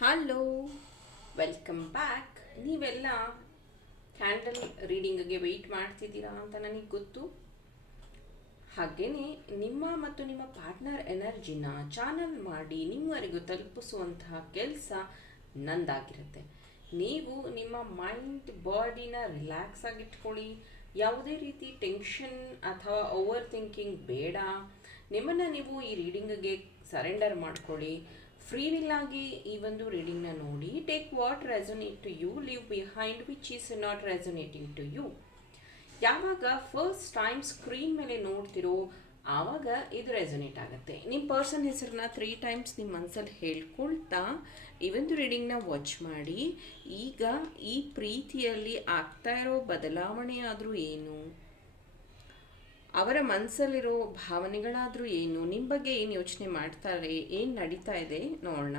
Hello, welcome back. ನೀವೆಲ್ಲ candle ರೀಡಿಂಗ್ಗೆ weight ಮಾಡ್ತಿದ್ದೀರಾ ಅಂತ ನನಗೆ ಗೊತ್ತು. ಹಾಗೆಯೇ ನಿಮ್ಮ ಮತ್ತು ನಿಮ್ಮ ಪಾರ್ಟ್ನರ್ ಎನರ್ಜಿನ ಚಾನಲ್ ಮಾಡಿ ನಿಮ್ಮವರೆಗೂ ತಲುಪಿಸುವಂತಹ ಕೆಲಸ ನಂದಾಗಿರುತ್ತೆ. ನೀವು ನಿಮ್ಮ ಮೈಂಡ್ ಬಾಡಿನ ರಿಲ್ಯಾಕ್ಸ್ ಆಗಿಟ್ಕೊಳ್ಳಿ. ಯಾವುದೇ ರೀತಿ ಟೆನ್ಷನ್ ಅಥವಾ ಓವರ್ ಥಿಂಕಿಂಗ್ ಬೇಡ. ನಿಮ್ಮನ್ನು ನೀವು ಈ ರೀಡಿಂಗ್ಗೆ ಸರೆಂಡರ್ ಮಾಡ್ಕೊಳ್ಳಿ. ಫ್ರೀ ವಿಲ್ ಆಗಿ ಈ ಒಂದು ರೀಡಿಂಗ್ನ ನೋಡಿ. Take what resonate to you, leave behind which is not resonating to you. ಯಾವಾಗ ಫಸ್ಟ್ ಟೈಮ್ ಸ್ಕ್ರೀನ್ ಮೇಲೆ ನೋಡ್ತಿರೋ ಆವಾಗ ಇದು ರೆಸೊನೇಟ್ ಆಗುತ್ತೆ. ನಿಮ್ಮ ಪರ್ಸನ್ ಹೆಸರನ್ನ 3 ಟೈಮ್ಸ್ ನಿಮ್ಮ ಮನಸ್ಸಲ್ಲಿ ಹೇಳ್ಕೊಳ್ತಾ ಈ ಒಂದು ರೀಡಿಂಗ್ನ ವಾಚ್ ಮಾಡಿ. ಈಗ ಈ ಪ್ರೀತಿಯಲ್ಲಿ ಆಗ್ತಾ ಇರೋ ಬದಲಾವಣೆ ಆದರೂ ಏನು, ಅವರ ಮನಸ್ಸಲ್ಲಿರೋ ಭಾವನೆಗಳಾದರೂ ಏನು, ನಿಮ್ಮ ಬಗ್ಗೆ ಏನು ಯೋಚನೆ ಮಾಡ್ತಾರೆ, ಏನು ನಡೀತಾ ಇದೆ ನೋಡೋಣ.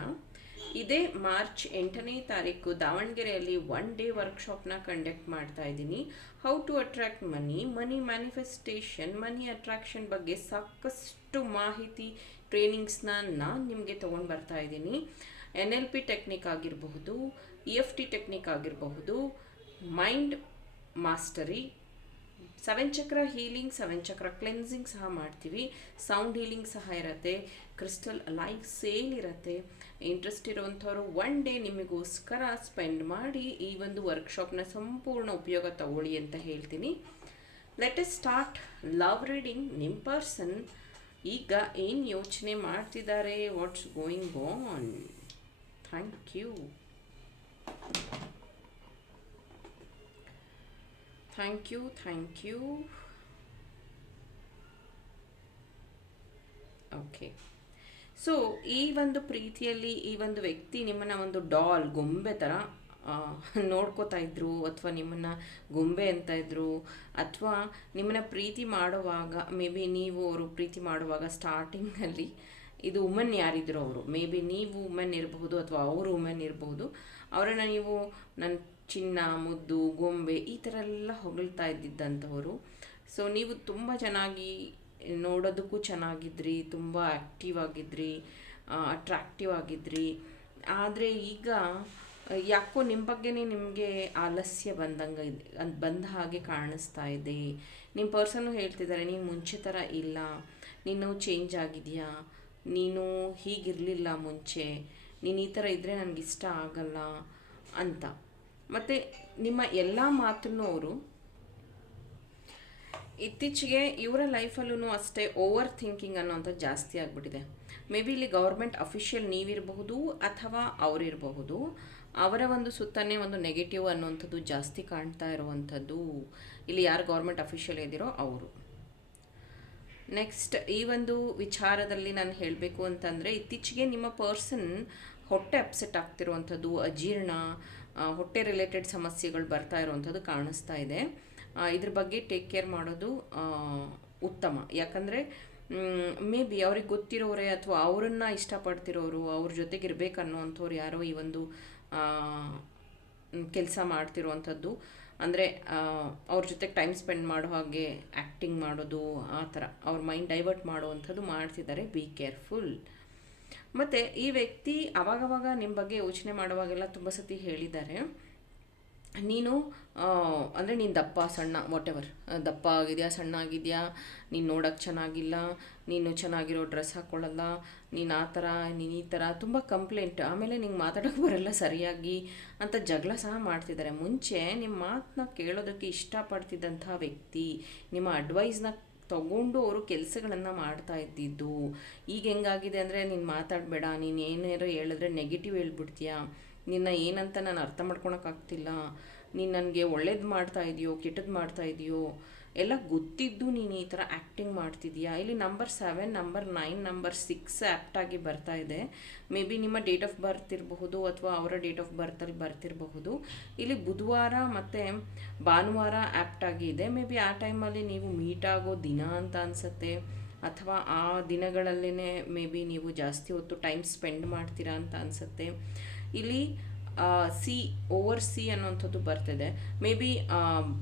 ಇದೇ ಮಾರ್ಚ್ 8ನೇ ತಾರೀಕು ದಾವಣಗೆರೆಯಲ್ಲಿ 1 ಡೇ ವರ್ಕ್ಶಾಪ್ನ ಕಂಡಕ್ಟ್ ಮಾಡ್ತಾ ಇದ್ದೀನಿ. How to attract money, money manifestation, money attraction ಬಗ್ಗೆ ಸಾಕಷ್ಟು ಮಾಹಿತಿ ಟ್ರೈನಿಂಗ್ಸ್ನ ನಾನು ನಿಮಗೆ ತೊಗೊಂಡು ಬರ್ತಾ ಇದ್ದೀನಿ. NLP ಟೆಕ್ನಿಕ್ ಆಗಿರಬಹುದು, EFT ಟೆಕ್ನಿಕ್ ಆಗಿರಬಹುದು, ಮೈಂಡ್ ಮಾಸ್ಟರಿ, 7 ಚಕ್ರ ಹೀಲಿಂಗ್, 7 ಚಕ್ರ ಕ್ಲೆನ್ಸಿಂಗ್ ಸಹ ಮಾಡ್ತೀವಿ. ಸೌಂಡ್ ಹೀಲಿಂಗ್ ಸಹ ಇರುತ್ತೆ. ಕ್ರಿಸ್ಟಲ್ ಲೈವ್ ಸೇಲ್ ಇರುತ್ತೆ. ಇಂಟ್ರೆಸ್ಟ್ ಇರುವಂಥವ್ರು 1 ಡೇ ನಿಮಗೋಸ್ಕರ ಸ್ಪೆಂಡ್ ಮಾಡಿ ಈ ಒಂದು ವರ್ಕ್ಶಾಪ್ನ ಸಂಪೂರ್ಣ ಉಪಯೋಗ ತಗೊಳ್ಳಿ ಅಂತ ಹೇಳ್ತೀನಿ. Let us start love reading. ನಿಮ್ಮ ಪರ್ಸನ್ ಈಗ ಏನು ಯೋಚನೆ ಮಾಡ್ತಿದ್ದಾರೆ, what's going on. Thank you. Thank you. Okay, so ಈ ಒಂದು ಪ್ರೀತಿಯಲ್ಲಿ ಈ ಒಂದು ವ್ಯಕ್ತಿ ನಿಮ್ಮನ್ನು ಒಂದು ಡಾಲ್, ಗೊಂಬೆ ಥರ ನೋಡ್ಕೋತಾ ಇದ್ರು, ಅಥವಾ ನಿಮ್ಮನ್ನು ಗೊಂಬೆ ಅಂತ ಇದ್ರು, ಅಥವಾ ನಿಮ್ಮನ್ನು ಪ್ರೀತಿ ಮಾಡುವಾಗ ಮೇ ಬಿ ನೀವು ಅವರು ಪ್ರೀತಿ ಮಾಡುವಾಗ ಸ್ಟಾರ್ಟಿಂಗಲ್ಲಿ ಇದು ವುಮನ್ ಯಾರಿದ್ರು ಅವರು, ಮೇ ಬಿ ನೀವು ವುಮನ್ ಇರಬಹುದು ಅಥವಾ ಅವರು ವುಮನ್ ಇರಬಹುದು. ಅವರನ್ನು ನೀವು ನನ್ನ ಚಿನ್ನ, ಮುದ್ದು, ಗೊಂಬೆ ಈ ಥರ ಎಲ್ಲ ಹೊಗಳ್ತಾ ಇದ್ದಿದ್ದಂಥವರು. ಸೊ ನೀವು ತುಂಬ ಚೆನ್ನಾಗಿ ನೋಡೋದಕ್ಕೂ ಚೆನ್ನಾಗಿದ್ರಿ, ತುಂಬ ಆ್ಯಕ್ಟಿವ್ ಆಗಿದ್ರಿ, ಅಟ್ರಾಕ್ಟಿವ್ ಆಗಿದ್ರಿ. ಆದರೆ ಈಗ ಯಾಕೋ ನಿಮ್ಮ ಬಗ್ಗೆನೇ ನಿಮಗೆ ಆಲಸ್ಯ ಬಂದ ಹಾಗೆ ಕಾಣಿಸ್ತಾ ಇದೆ. ನಿಮ್ಮ ಪರ್ಸನ್ನು ಹೇಳ್ತಿದ್ದಾರೆ, ನೀನು ಮುಂಚೆ ಥರ ಇಲ್ಲ, ನೀನು ಚೇಂಜ್ ಆಗಿದೆಯಾ, ನೀನು ಹೀಗಿರಲಿಲ್ಲ ಮುಂಚೆ, ನೀನು ಈ ಥರ ಇದ್ದರೆ ನನಗಿಷ್ಟ ಆಗಲ್ಲ ಅಂತ. ಮತ್ತು ನಿಮ್ಮ ಎಲ್ಲ ಮಾತನ್ನು ಅವರು ಇತ್ತೀಚೆಗೆ ಇವರ ಲೈಫಲ್ಲೂ ಅಷ್ಟೇ ಓವರ್ ಥಿಂಕಿಂಗ್ ಅನ್ನೋಂಥದ್ದು ಜಾಸ್ತಿ ಆಗಿಬಿಟ್ಟಿದೆ. ಮೇ ಬಿ ಇಲ್ಲಿ ಗೌರ್ಮೆಂಟ್ ಅಫಿಷಿಯಲ್ ನೀವಿರಬಹುದು ಅಥವಾ ಅವರಿರಬಹುದು. ಅವರ ಒಂದು ಸುತ್ತನೇ ಒಂದು ನೆಗೆಟಿವ್ ಅನ್ನುವಂಥದ್ದು ಜಾಸ್ತಿ ಕಾಣ್ತಾ ಇರುವಂಥದ್ದು. ಇಲ್ಲಿ ಯಾರು ಗೌರ್ಮೆಂಟ್ ಅಫಿಷಿಯಲ್ ಇದ್ದೀರೋ ಅವರು. ನೆಕ್ಸ್ಟ್ ಈ ಒಂದು ವಿಚಾರದಲ್ಲಿ ನಾನು ಹೇಳಬೇಕು ಅಂತಂದರೆ, ಇತ್ತೀಚೆಗೆ ನಿಮ್ಮ ಪರ್ಸನ್ ಹೊಟ್ಟೆ ಅಪ್ಸೆಟ್ ಆಗ್ತಿರುವಂಥದ್ದು, ಅಜೀರ್ಣ, ಹೊಟ್ಟೆ ರಿಲೇಟೆಡ್ ಸಮಸ್ಯೆಗಳು ಬರ್ತಾ ಇರುವಂಥದ್ದು ಕಾಣಿಸ್ತಾ ಇದೆ. ಇದ್ರ ಬಗ್ಗೆ ಟೇಕ್ ಕೇರ್ ಮಾಡೋದು ಉತ್ತಮ. ಯಾಕಂದರೆ ಮೇ ಬಿ ಅವ್ರಿಗೆ ಗೊತ್ತಿರೋರೆ ಅಥವಾ ಅವರನ್ನು ಇಷ್ಟಪಡ್ತಿರೋರು, ಅವ್ರ ಜೊತೆಗಿರ್ಬೇಕನ್ನೋವಂಥವ್ರು ಯಾರೋ ಈ ಒಂದು ಕೆಲಸ ಮಾಡ್ತಿರುವಂಥದ್ದು. ಅಂದರೆ ಅವ್ರ ಜೊತೆಗೆ ಟೈಮ್ ಸ್ಪೆಂಡ್ ಮಾಡೋ ಹಾಗೆ ಆ್ಯಕ್ಟಿಂಗ್ ಮಾಡೋದು, ಆ ಥರ ಅವ್ರ ಮೈಂಡ್ ಡೈವರ್ಟ್ ಮಾಡುವಂಥದ್ದು ಮಾಡ್ತಿದ್ದಾರೆ. Be careful. ಮತ್ತು ಈ ವ್ಯಕ್ತಿ ಅವಾಗವಾಗ ನಿಮ್ಮ ಬಗ್ಗೆ ಯೋಚನೆ ಮಾಡುವಾಗೆಲ್ಲ ತುಂಬ ಸತಿ ಹೇಳಿದ್ದಾರೆ, ನೀನು ಅಂದರೆ ನೀನು ದಪ್ಪ ಸಣ್ಣ ವಾಟೆವರ್, ದಪ್ಪ ಆಗಿದೆಯಾ, ಸಣ್ಣ ಆಗಿದೆಯಾ, ನೀನು ನೋಡೋಕ್ಕೆ ಚೆನ್ನಾಗಿಲ್ಲ, ನೀನು ಚೆನ್ನಾಗಿರೋ ಡ್ರೆಸ್ ಹಾಕ್ಕೊಳ್ಳಲ್ಲ, ನೀನು ಆ ಥರ, ನೀನು ಈ ಥರ ತುಂಬ ಕಂಪ್ಲೇಂಟ್. ಆಮೇಲೆ ನಿಂಗೆ ಮಾತಾಡೋಕ್ಕೆ ಬರಲ್ಲ ಸರಿಯಾಗಿ ಅಂತ ಜಗಳ ಸಹ ಮಾಡ್ತಿದ್ದಾರೆ. ಮುಂಚೆ ನಿಮ್ಮ ಮಾತನ್ನ ಕೇಳೋದಕ್ಕೆ ಇಷ್ಟಪಡ್ತಿದ್ದಂಥ ವ್ಯಕ್ತಿ, ನಿಮ್ಮ ಅಡ್ವೈಸ್ನ ತಗೊಂಡು ಅವರು ಕೆಲಸಗಳನ್ನು ಮಾಡ್ತಾ ಇದ್ದಿದ್ದು. ಈಗ ಹೆಂಗಾಗಿದೆ ಅಂದರೆ, ನೀನು ಮಾತಾಡಬೇಡ, ನೀನು ಏನಾರು ಹೇಳಿದ್ರೆ ನೆಗೆಟಿವ್ ಹೇಳ್ಬಿಡ್ತೀಯಾ, ನಿನ್ನ ಏನಂತ ನಾನು ಅರ್ಥ ಮಾಡ್ಕೊಳಕ್ಕಾಗ್ತಿಲ್ಲ, ನೀನು ನನಗೆ ಒಳ್ಳೇದು ಮಾಡ್ತಾ ಇದೆಯೋ ಕೆಟ್ಟದ್ದು ಮಾಡ್ತಾ ಇದೆಯೋ ಎಲ್ಲ ಗೊತ್ತಿದ್ದು ನೀನು ಈ ಥರ ಆ್ಯಕ್ಟಿಂಗ್ ಮಾಡ್ತಿದೀಯಾ. ಇಲ್ಲಿ ನಂಬರ್ 7, ನಂಬರ್ 9, ನಂಬರ್ 6 ಆ್ಯಪ್ಟಾಗಿ ಬರ್ತಾ ಇದೆ. ಮೇ ಬಿ ನಿಮ್ಮ ಡೇಟ್ ಆಫ್ ಬರ್ತ್ ಇರಬಹುದು ಅಥವಾ ಅವರ ಡೇಟ್ ಆಫ್ ಬರ್ತಲ್ಲಿ ಬರ್ತಿರಬಹುದು. ಇಲ್ಲಿ ಬುಧವಾರ ಮತ್ತು ಭಾನುವಾರ ಆ್ಯಪ್ಟಾಗಿ ಇದೆ. ಮೇ ಬಿ ಆ ಟೈಮಲ್ಲಿ ನೀವು ಮೀಟ್ ಆಗೋ ದಿನ ಅಂತ ಅನಿಸುತ್ತೆ, ಅಥವಾ ಆ ದಿನಗಳಲ್ಲೇ ಮೇ ಬಿ ನೀವು ಜಾಸ್ತಿ ಹೊತ್ತು ಟೈಮ್ ಸ್ಪೆಂಡ್ ಮಾಡ್ತೀರಾ ಅಂತ ಅನಿಸುತ್ತೆ. ಇಲ್ಲಿ ಓವರ್ ಸಿ ಅನ್ನೋವಂಥದ್ದು ಬರ್ತಿದೆ. ಮೇ ಬಿ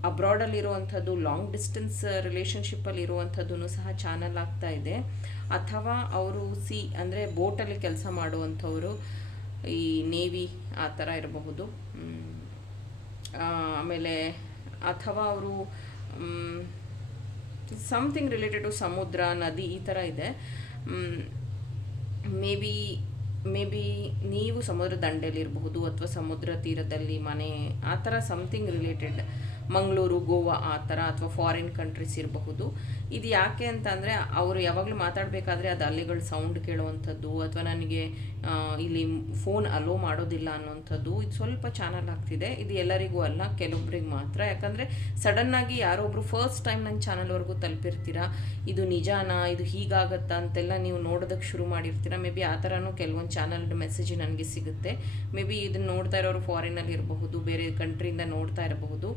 ಅಬ್ರಾಡಲ್ಲಿರುವಂಥದ್ದು, ಲಾಂಗ್ ಡಿಸ್ಟೆನ್ಸ್ ರಿಲೇಷನ್ಶಿಪ್ಪಲ್ಲಿ ಇರುವಂಥದ್ದು ಸಹ ಚಾನಲ್ ಆಗ್ತಾ ಇದೆ. ಅಥವಾ ಅವರು ಅಂದರೆ ಬೋಟಲ್ಲಿ ಕೆಲಸ ಮಾಡುವಂಥವ್ರು. ಈ ನೇವಿ ಆ ಥರ ಇರಬಹುದು. ಆಮೇಲೆ ಅಥವಾ ಅವರು ಸಮಥಿಂಗ್ ರಿಲೇಟೆಡ್ ಟು ಸಮುದ್ರ, ನದಿ ಈ ಥರ ಇದೆ. ಮೇ ಬಿ ನೀವು ಸಮುದ್ರ ದಂಡೆಯಲ್ಲಿರಬಹುದು ಅಥವಾ ಸಮುದ್ರ ತೀರದಲ್ಲಿ ಮನೆ, ಆ ಥರ ಸಮಥಿಂಗ್ ರಿಲೇಟೆಡ್, ಮಂಗಳೂರು, ಗೋವಾ ಆ ಥರ, ಅಥವಾ ಫಾರಿನ್ ಕಂಟ್ರೀಸ್ ಇರಬಹುದು. ಇದು ಯಾಕೆ ಅಂತ ಅಂದರೆ ಅವರು ಯಾವಾಗಲೂ ಮಾತಾಡಬೇಕಾದ್ರೆ ಅದು ಅಲೆಗಳು ಸೌಂಡ್ ಕೇಳುವಂಥದ್ದು, ಅಥವಾ ನನಗೆ ಇಲ್ಲಿ ಫೋನ್ ಅಲೋ ಮಾಡೋದಿಲ್ಲ ಅನ್ನೋವಂಥದ್ದು, ಇದು ಸ್ವಲ್ಪ ಚಾನಲ್ ಆಗ್ತಿದೆ. ಇದು ಎಲ್ಲರಿಗೂ ಅಲ್ಲ, ಕೆಲವೊಬ್ರಿಗೆ ಮಾತ್ರ. ಯಾಕಂದರೆ ಸಡನ್ನಾಗಿ ಯಾರೊಬ್ಬರು ಫಸ್ಟ್ ಟೈಮ್ ನನ್ನ ಚಾನಲ್ವರೆಗೂ ತಲುಪಿರ್ತೀರ, ಇದು ನಿಜಾನಾ, ಇದು ಹೀಗಾಗತ್ತಾ ಅಂತೆಲ್ಲ ನೀವು ನೋಡೋದಕ್ಕೆ ಶುರು ಮಾಡಿರ್ತೀರ. ಮೇ ಬಿ ಆ ಥರನೂ ಕೆಲವೊಂದು ಚಾನಲ್ಡ್ ಮೆಸೇಜ್ ನನಗೆ ಸಿಗುತ್ತೆ. ಮೇ ಬಿ ಇದನ್ನು ನೋಡ್ತಾ ಇರೋರು ಫಾರಿನಲ್ಲಿ ಇರಬಹುದು, ಬೇರೆ ಕಂಟ್ರಿಯಿಂದ ನೋಡ್ತಾ ಇರಬಹುದು.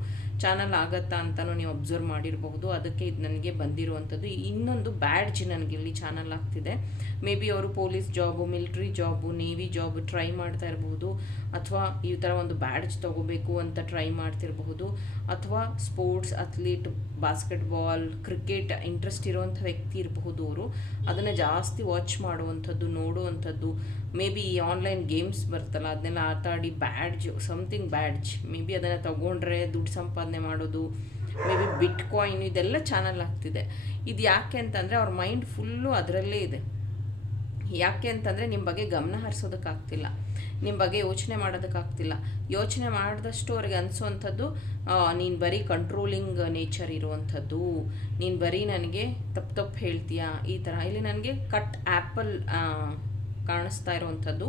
ಚಾನಲ್ ಆಗತ್ತಾ ಅಂತಲೂ ನೀವು ಅಬ್ಸರ್ವ್ ಮಾಡಿರಬಹುದು. ಅದಕ್ಕೆ ಇದು ನನಗೆ ಬಂದಿರುವಂಥದ್ದು. ಇನ್ನೊಂದು ಬ್ಯಾಡ್ಜ್ ನನಗೆ ಇಲ್ಲಿ ಚಾನಲ್ ಆಗ್ತಿದೆ. ಮೇ ಬಿ ಅವರು police job, military job, navy job try ಮಾಡ್ತಾ ಇರಬಹುದು, ಅಥವಾ ಈ ಥರ ಒಂದು ಬ್ಯಾಡ್ಜ್ ತೊಗೋಬೇಕು ಅಂತ ಟ್ರೈ ಮಾಡ್ತಿರಬಹುದು, ಅಥವಾ sports athlete, basketball, cricket interest ಇರುವಂಥ ವ್ಯಕ್ತಿ ಇರಬಹುದು. ಅವರು ಅದನ್ನು ಜಾಸ್ತಿ ವಾಚ್ ಮಾಡುವಂಥದ್ದು, ನೋಡುವಂಥದ್ದು. ಮೇ ಬಿ ಈ ಆನ್ಲೈನ್ ಗೇಮ್ಸ್ ಬರ್ತಲ್ಲ, ಅದನ್ನೆಲ್ಲ ಆಟಾಡಿ badge, something badge, maybe ಅದನ್ನು ತೊಗೊಂಡ್ರೆ ದುಡ್ಡು ಸಂಪಾದನೆ ಮಾಡೋದು, ಮೇ ಬಿ ಬಿಟ್ ಕಾಯಿನ್, ಇದೆಲ್ಲ ಚಾನಲ್ ಆಗ್ತಿದೆ. ಇದು ಯಾಕೆ ಅಂತಂದರೆ ಅವ್ರ ಮೈಂಡ್ ಫುಲ್ಲು ಅದರಲ್ಲೇ ಇದೆ. ಯಾಕೆ ಅಂತಂದರೆ ನಿಮ್ಮ ಬಗ್ಗೆ ಗಮನ ಹರಿಸೋದಕ್ಕಾಗ್ತಿಲ್ಲ, ನಿಮ್ಮ ಬಗ್ಗೆ ಯೋಚನೆ ಮಾಡೋದಕ್ಕಾಗ್ತಿಲ್ಲ. ಯೋಚನೆ ಮಾಡಿದಷ್ಟು ಅವ್ರಿಗೆ ಅನಿಸೋವಂಥದ್ದು, ನೀನು ಬರೀ ಕಂಟ್ರೋಲಿಂಗ್ ನೇಚರ್ ಇರುವಂಥದ್ದು, ನೀನು ಬರೀ ನನಗೆ ತಪ್ಪು ಹೇಳ್ತೀಯಾ, ಈ ಥರ. ಇಲ್ಲಿ ನನಗೆ ಕಟ್ ಆ್ಯಪಲ್ ಕಾಣಿಸ್ತಾ ಇರುವಂಥದ್ದು.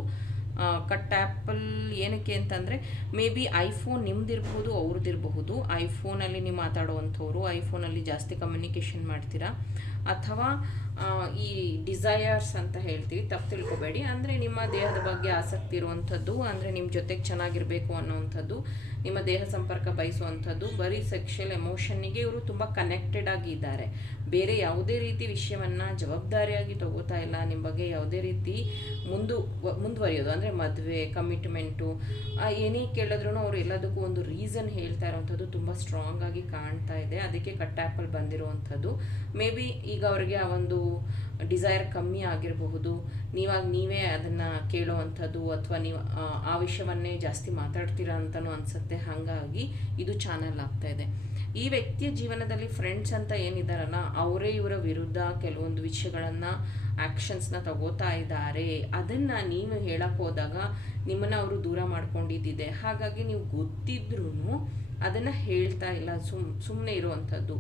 ಕಟ್ ಆ್ಯಪಲ್ ಏನಕ್ಕೆ ಅಂತಂದರೆ ಮೇ ಬಿ ಐಫೋನ್ ನಿಮ್ಮದಿರಬಹುದು, ಅವ್ರದ್ದಿರಬಹುದು. ಐಫೋನಲ್ಲಿ ನೀವು ಮಾತಾಡುವಂಥವ್ರು, ಐಫೋನಲ್ಲಿ ಜಾಸ್ತಿ ಕಮ್ಯುನಿಕೇಷನ್ ಮಾಡ್ತೀರಾ. ಅಥವಾ ಈ ಡಿಸೈರ್ಸ್ ಅಂತ ಹೇಳ್ತೀವಿ, ತಪ್ಪು ತಿಳ್ಕೊಬೇಡಿ. ಅಂದರೆ ನಿಮ್ಮ ದೇಹದ ಬಗ್ಗೆ ಆಸಕ್ತಿ ಇರುವಂಥದ್ದು, ಅಂದರೆ ನಿಮ್ಮ ಜೊತೆಗೆ ಚೆನ್ನಾಗಿರಬೇಕು ಅನ್ನೋವಂಥದ್ದು, ನಿಮ್ಮ ದೇಹ ಸಂಪರ್ಕ ಬಯಸುವಂಥದ್ದು, ಬರೀ ಸೆಕ್ಷುವಲ್ ಎಮೋಷನ್ನಿಗೆ ಇವರು ತುಂಬ ಕನೆಕ್ಟೆಡ್ ಆಗಿದ್ದಾರೆ. ಬೇರೆ ಯಾವುದೇ ವಿಷಯವನ್ನು ಜವಾಬ್ದಾರಿಯಾಗಿ ತಗೋತಾ ಇಲ್ಲ. ನಿಮ್ಮ ಬಗ್ಗೆ ಯಾವುದೇ ರೀತಿ ಮುಂದುವರಿಯೋದು, ಅಂದರೆ ಮದುವೆ, ಕಮಿಟ್ಮೆಂಟು, ಏನೇ ಕೇಳಿದ್ರೂ ಅವರು ಎಲ್ಲದಕ್ಕೂ ಒಂದು ರೀಸನ್ ಹೇಳ್ತಾ ಇರೋವಂಥದ್ದು ತುಂಬ ಸ್ಟ್ರಾಂಗ್ ಆಗಿ ಕಾಣ್ತಾ ಇದೆ. ಅದಕ್ಕೆ ಕಟ್ ಆ್ಯಪಲ್ ಬಂದಿರುವಂಥದ್ದು. ಮೇ ಬಿ ಈಗ ಅವರಿಗೆ ಆ ಒಂದು ಡಿಸೈರ್ ಕಮ್ಮಿ ಆಗಿರಬಹುದು. ನೀವೇ ಅದನ್ನು ಕೇಳುವಂಥದ್ದು, ಅಥವಾ ನೀವು ಆ ವಿಷಯವನ್ನೇ ಜಾಸ್ತಿ ಮಾತಾಡ್ತೀರಾ ಅಂತಲೂ ಅನಿಸುತ್ತೆ. ಹಾಗಾಗಿ ಇದು ಚಾನಲ್ ಆಗ್ತಾ ಇದೆ. ಈ ವ್ಯಕ್ತಿಯ ಜೀವನದಲ್ಲಿ ಫ್ರೆಂಡ್ಸ್ ಅಂತ ಏನಿದಾರಲ್ಲ, ಅವರೇ ಇವರ ವಿರುದ್ಧ ಕೆಲವೊಂದು ವಿಷಯಗಳನ್ನು, ಆ್ಯಕ್ಷನ್ಸ್ನ ತಗೋತಾ ಇದ್ದಾರೆ. ಅದನ್ನು ನೀವು ಹೇಳಕ್ಕೆ ಹೋದಾಗ ನಿಮ್ಮನ್ನು ಅವರು ದೂರ ಮಾಡ್ಕೊಂಡಿದ್ದಿದೆ. ಹಾಗಾಗಿ ನೀವು ಗೊತ್ತಿದ್ರೂ ಅದನ್ನು ಹೇಳ್ತಾ ಇಲ್ಲ, ಸುಮ್ಮನೆ ಇರುವಂಥದ್ದು.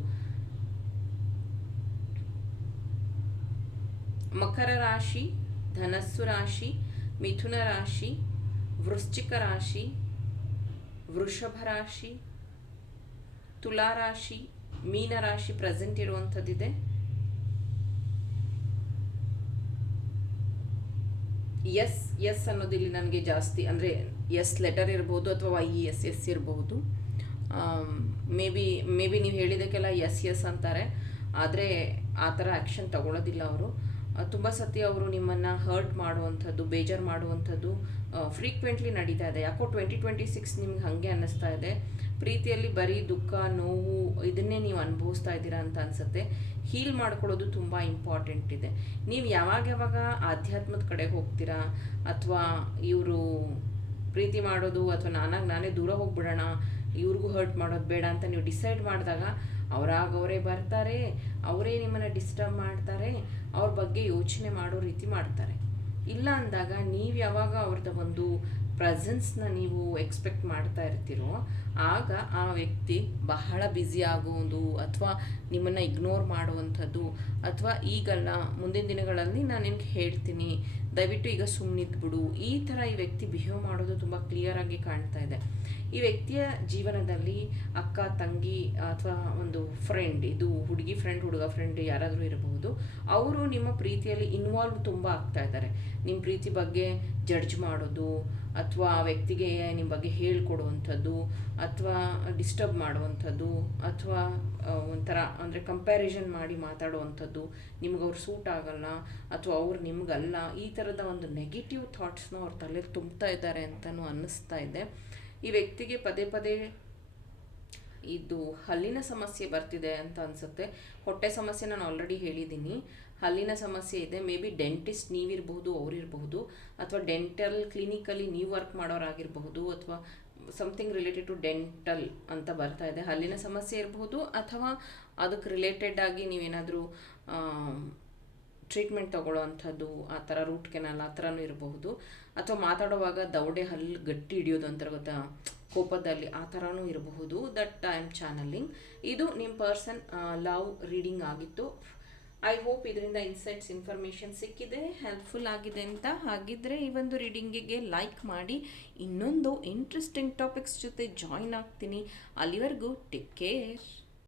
ಮಕರ ರಾಶಿ, ಧನಸ್ಸು ರಾಶಿ, ಮಿಥುನ ರಾಶಿ, ವೃಶ್ಚಿಕ ರಾಶಿ, ವೃಷಭ ರಾಶಿ, ತುಲಾ ರಾಶಿ, ಮೀನ ರಾಶಿ ಪ್ರೆಸೆಂಟ್ ಇರುವಂಥದ್ದಿದೆ. ಎಸ್ ಅನ್ನೋದಿಲ್ಲಿ ನನಗೆ ಜಾಸ್ತಿ, ಅಂದರೆ ಎಸ್ ಲೆಟರ್ ಇರ್ಬೋದು, ಅಥವಾ ಎಸ್ ಇರಬಹುದು. ಮೇ ಬಿ ನೀವು ಹೇಳಿದ್ದಕ್ಕೆಲ್ಲ ಎಸ್ ಅಂತಾರೆ, ಆದರೆ ಆ ಥರ ಆ್ಯಕ್ಷನ್ ತಗೊಳ್ಳೋದಿಲ್ಲ ಅವರು. ತುಂಬ ಸತಿ ಅವರು ನಿಮ್ಮನ್ನು ಹರ್ಟ್ ಮಾಡುವಂಥದ್ದು, ಬೇಜಾರು ಮಾಡುವಂಥದ್ದು ಫ್ರೀಕ್ವೆಂಟ್ಲಿ ನಡೀತಾ ಇದೆ. ಯಾಕೋ 2026 ನಿಮ್ಗೆ ಹಾಗೆ ಅನ್ನಿಸ್ತಾ ಇದೆ. ಪ್ರೀತಿಯಲ್ಲಿ ಬರೀ ದುಃಖ, ನೋವು ಇದನ್ನೇ ನೀವು ಅನುಭವಿಸ್ತಾ ಇದ್ದೀರಾ ಅಂತ ಅನಿಸುತ್ತೆ. ಹೀಲ್ ಮಾಡ್ಕೊಳ್ಳೋದು ತುಂಬ ಇಂಪಾರ್ಟೆಂಟ್ ಇದೆ. ನೀವು ಯಾವಾಗ ಆಧ್ಯಾತ್ಮದ ಕಡೆಗೆ ಹೋಗ್ತೀರಾ, ಅಥವಾ ಇವರು ಪ್ರೀತಿ ಮಾಡೋದು, ಅಥವಾ ನಾನೇ ದೂರ ಹೋಗ್ಬಿಡೋಣ, ಇವ್ರಿಗೂ ಹರ್ಟ್ ಮಾಡೋದು ಬೇಡ ಅಂತ ನೀವು ಡಿಸೈಡ್ ಮಾಡಿದಾಗ ಅವರೇ ಬರ್ತಾರೆ, ಅವರೇ ನಿಮ್ಮನ್ನು ಡಿಸ್ಟರ್ಬ್ ಮಾಡ್ತಾರೆ, ಅವ್ರ ಬಗ್ಗೆ ಯೋಚನೆ ಮಾಡೋ ರೀತಿ ಮಾಡ್ತಾರೆ. ಇಲ್ಲ ಅಂದಾಗ ನೀವು ಯಾವಾಗ ಅವ್ರದ್ದು ಒಂದು ಪ್ರೆಸೆನ್ಸ್ನ ನೀವು ಎಕ್ಸ್ಪೆಕ್ಟ್ ಮಾಡ್ತಾ ಇರ್ತೀರೋ, ಆಗ ಆ ವ್ಯಕ್ತಿ ಬಹಳ ಬ್ಯುಸಿ ಆಗೋದು, ಅಥವಾ ನಿಮ್ಮನ್ನು ಇಗ್ನೋರ್ ಮಾಡುವಂಥದ್ದು, ಅಥವಾ ಈಗಲ್ಲ ಮುಂದಿನ ದಿನಗಳಲ್ಲಿ ನಾನು ನಿಮ್ಗೆ ಹೇಳ್ತೀನಿ, ದಯವಿಟ್ಟು ಈಗ ಸುಮ್ಮನಿದ್ಬಿಡು, ಈ ಥರ ಈ ವ್ಯಕ್ತಿ ಬಿಹೇವ್ ಮಾಡೋದು ತುಂಬ ಕ್ಲಿಯರಾಗಿ ಕಾಣ್ತಾ ಇದೆ. ಈ ವ್ಯಕ್ತಿಯ ಜೀವನದಲ್ಲಿ ಅಕ್ಕ, ತಂಗಿ, ಅಥವಾ ಒಂದು ಫ್ರೆಂಡ್, ಇದು ಹುಡುಗಿ ಫ್ರೆಂಡ್, ಹುಡುಗ ಫ್ರೆಂಡ್ ಯಾರಾದರೂ ಇರಬಹುದು, ಅವರು ನಿಮ್ಮ ಪ್ರೀತಿಯಲ್ಲಿ ಇನ್ವಾಲ್ವ್ ತುಂಬ ಆಗ್ತಾ ಇದ್ದಾರೆ. ನಿಮ್ಮ ಪ್ರೀತಿ ಬಗ್ಗೆ ಜಡ್ಜ್ ಮಾಡೋದು, ಅಥವಾ ಆ ವ್ಯಕ್ತಿಗೆ ನಿಮ್ಮ ಬಗ್ಗೆ ಹೇಳ್ಕೊಡುವಂಥದ್ದು, ಅಥವಾ ಡಿಸ್ಟರ್ಬ್ ಮಾಡುವಂಥದ್ದು, ಅಥವಾ ಒಂಥರ ಅಂದರೆ ಕಂಪ್ಯಾರಿಸನ್ ಮಾಡಿ ಮಾತಾಡುವಂಥದ್ದು, ನಿಮ್ಗೆ ಅವ್ರು ಸೂಟ್ ಆಗಲ್ಲ, ಅಥವಾ ಅವ್ರು ನಿಮ್ಗಲ್ಲ, ಈ ಥರದ ಒಂದು ನೆಗೆಟಿವ್ ಥಾಟ್ಸ್ನ ಅವ್ರ ತಲೆಯಲ್ಲಿ ತುಂಬ್ತಾ ಇದ್ದಾರೆ ಅಂತಲೂ ಅನ್ನಿಸ್ತಾ ಇದೆ. ಈ ವ್ಯಕ್ತಿಗೆ ಪದೇ ಇದು ಹಲ್ಲಿನ ಸಮಸ್ಯೆ ಬರ್ತಿದೆ ಅಂತ ಅನಿಸುತ್ತೆ. ಹೊಟ್ಟೆ ಸಮಸ್ಯೆ ನಾನು ಆಲ್ರೆಡಿ ಹೇಳಿದ್ದೀನಿ. ಹಲ್ಲಿನ ಸಮಸ್ಯೆ ಇದೆ. ಮೇ ಬಿ ಡೆಂಟಿಸ್ಟ್ ನೀವಿರಬಹುದು, ಅವರಿರಬಹುದು, ಅಥವಾ ಡೆಂಟಲ್ ಕ್ಲಿನಿಕಲ್ಲಿ ನೀವು ವರ್ಕ್ ಮಾಡೋರಾಗಿರಬಹುದು, ಅಥವಾ ಸಮಥಿಂಗ್ ರಿಲೇಟೆಡ್ ಟು ಡೆಂಟಲ್ ಅಂತ ಬರ್ತಾ ಇದೆ. ಹಲ್ಲಿನ ಸಮಸ್ಯೆ ಇರಬಹುದು, ಅಥವಾ ಅದಕ್ಕೆ ರಿಲೇಟೆಡ್ ಆಗಿ ನೀವೇನಾದರೂ ಟ್ರೀಟ್ಮೆಂಟ್ ತಗೊಳ್ಳೋ ಅಂಥದ್ದು, ಆ ಥರ ರೂಟ್ ಕೆನಾಲ್ ಆ ಥರನೂ ಇರಬಹುದು. ಅಥವಾ ಮಾತಾಡುವಾಗ ದವಡೆ ಹಲ್ಲು ಗಟ್ಟಿ ಹಿಡಿಯೋದು ಅಂತಾರೆ ಗೊತ್ತಾ, ಕೋಪದಲ್ಲಿ, ಆ ಥರನೂ ಇರಬಹುದು. That I am channelling. ಇದು ನಿಮ್ಮ ಪರ್ಸನ್ ಲವ್ ರೀಡಿಂಗ್ ಆಗಿತ್ತು. ಐ ಹೋಪ್ ಇದರಿಂದ ಇನ್ಸೈಟ್ಸ್ ಇನ್ಫಾರ್ಮೇಷನ್ ಸಿಕ್ಕಿದೆ, ಹೆಲ್ಪ್ಫುಲ್ ಆಗಿದೆ ಅಂತ. ಹಾಗಿದ್ರೆ ಈ ಒಂದು ರೀಡಿಂಗಿಗೆ ಲೈಕ್ ಮಾಡಿ. ಇನ್ನೊಂದು ಇಂಟ್ರೆಸ್ಟಿಂಗ್ ಟಾಪಿಕ್ಸ್ ಜೊತೆ ಜಾಯಿನ್ ಆಗ್ತೀನಿ. ಅಲ್ಲಿವರೆಗೂ ಟೇಕ್ ಕೇರ್.